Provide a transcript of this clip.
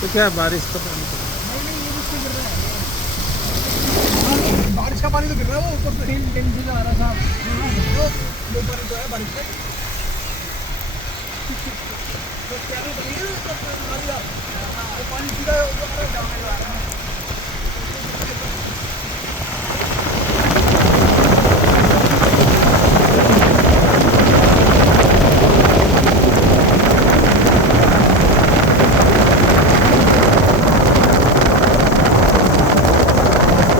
तो क्या बारिश का पानी तो नहीं नहीं, ये मुझसे गिर रहा है। बारिश का पानी तो गिर रहा है वो ऊपर से। टिल टिल टिल आ रहा था। जो वो पानी तो है बारिश का। तो क्या बनेंगे तो हमारी वो पानी सीधा वो आ रहा है, डाउन आ रहा है।